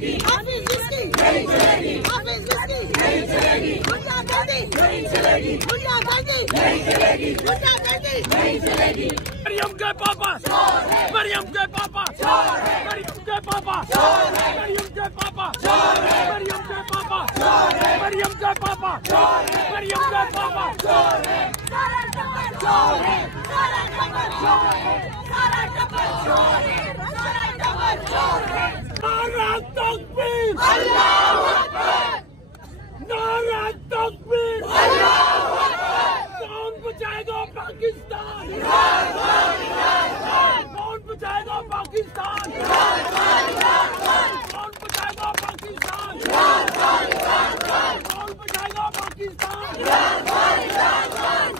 گی، آفس جس کی نہیں چلے گی، آفس جس کی نہیں چلے گی، غنڈہ گردی نہیں چلے گی، غنڈہ گردی نہیں چلے گی، غنڈہ گردی نہیں چلے گی۔ مریم کے پاپا چور ہے، مریم کے پاپا چور ہے، مریم کے پاپا چور ہے، مریم کے پاپا چور ہے، مریم کے پاپا چور ہے، مریم کے پاپا چور ہے، مریم کے پاپا چور ہے، سارا ٹبر چور ہے، سارا ٹبر چور ہے، سارا ٹبر چور ہے، سارا ٹبر چور ہے۔ نعرہ تکبیر اللہ اکبر، نعرہ تکبیر اللہ اکبر، کون بچائے گا پاکستان، کون بچائے گا پاکستان، کون بچائے گا پاکستان، کون بچائے گا پاکستان،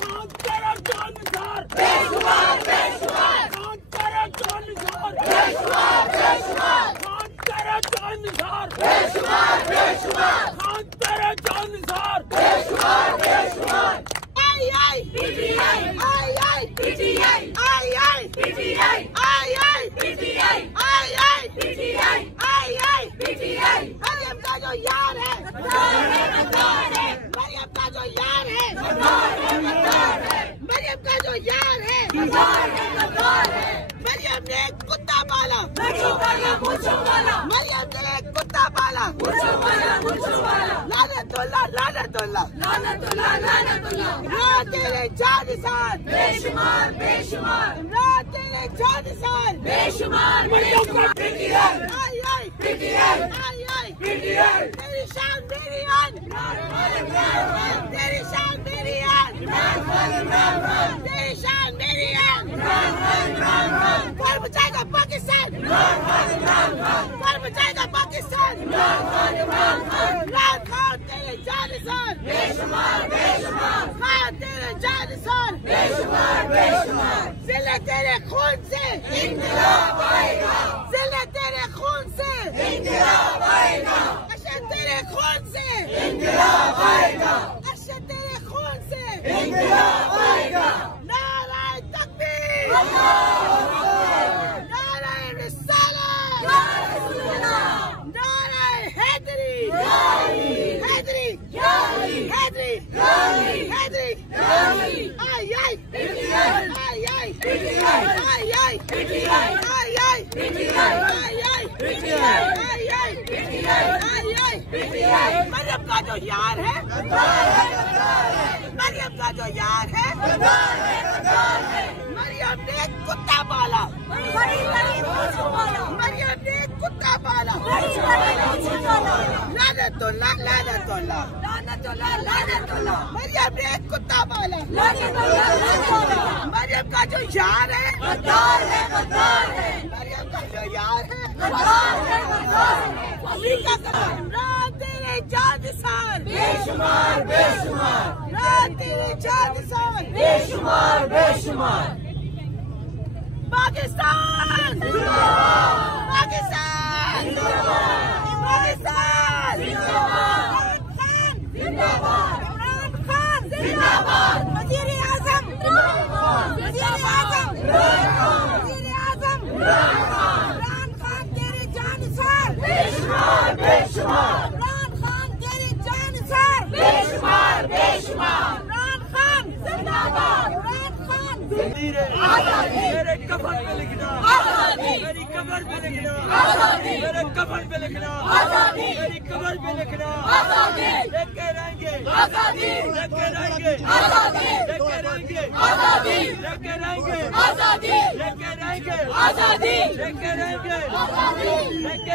کون تیرا جان نثار، بے شمار بے شمار، کون تیرا جان نثار، بے شمار بے شمار، کون تیرا جان نثار، بے شمار بے شمار، کون تیرا جان نثار، بے شمار بے شمار۔ آئی آئی پی ٹی آئی، آئی آئی پی ٹی آئی، آئی آئی پی ٹی آئی، آئی آئی پی ٹی آئی، آئی آئی پی ٹی آئی، آئی آئی پی ٹی آئی۔ مریم کا جو یار ہے غدار ہے، غدار ہے، مریم کا جو یار ہے غدار ہے، غدار ہے، مریم کا جو یار ہے غدار ہے، غدار ہے۔ مریم نے ایک کتا پالا، مچھو والا مچھو والا، مریم نے ایک کتا پالا، مچھو والا مچھو والا، لعنت اللہ لعنت اللہ لعنت اللہ لعنت اللہ۔ رات تیرے جانسار بے شمار بے شمار، رات تیرے جانسار بے شمار بے شمار۔ پی ٹی آئی، آئی آئی پی ٹی آئی، آئی آئی پی ٹی آئی، تیری شان میری آن، تیری شان میری آن، تیری شان میری آن۔ کون بچائے گا پاکستان، کون بچائے گا پاکستان۔ عمران خان تیرے جانسار بے شمار بے شمار، خان تیرے جانسار بے شمار بے شمار۔ ضلع تیرے خون سے انقلاب آئے گا، ضلع تیرے خون سے انقلاب آئے گا، اشد تیرے خون سے انقلاب آئے گا، اشد تیرے خون سے انقلاب آئے گا۔ نعرہ تکبیر، نعرہ رسالت، نعرہ حیدری، حیدری حیدری حیدری، آئی آئی پی ٹی آئی، آئی آئی پی ٹی آئی، آئی آئی پی ٹی آئی، آئی آئی پی ٹی آئی، آئی آئی پی ٹی آئی، آئی آئی پی ٹی آئی، آئی آئی پی ٹی آئی۔ مریم کا جو یار ہے مریم کا جو یار ہے مریم نے ایک کتا پالا، مریم نے ایک کتا پالا، لعنت اللہ لعنت اللہ لعنت اللہ لعنت اللہ۔ مریم نے ایک کتا پالا، مریم کا جو یار ہے غدار ہے، غدار ہے، مریم کا جو یار ہے غدار ہے، غدار ہے۔ رات تیرے جانسار بے شمار بے شمار، رات تیرے جانسار بے شمار بے شمار۔ پاکستان زندہ باد، پاکستان زندہ باد، پاکستان زندہ باد، عمران خان زندہ باد، عمران خان زندہ باد، وزیر اعظم عمران خان، وزیر اعظم عمران خان، وزیر اعظم عمران خان۔ عمران خان تیرے جانسار بے شمار بے شمار، عمران خان تیرے جانسار بے شمار بے شمار۔ عمران خان زندہ باد، عمران خان آزادی، میرے کفن پہ لکھنا آزادی، میری قبر پہ لکھنا آزادی، میرے کفن پہ لکھنا آزادی، میری قبر پہ لکھنا آزادی، لکھے رہیں گے آزادی، لکھے رہیں گے آزادی، لکھے رہیں گے آزادی، لکھے رہیں گے آزادی، لکھے رہیں گے آزادی، لکھے رہیں گے آزادی۔ لکھے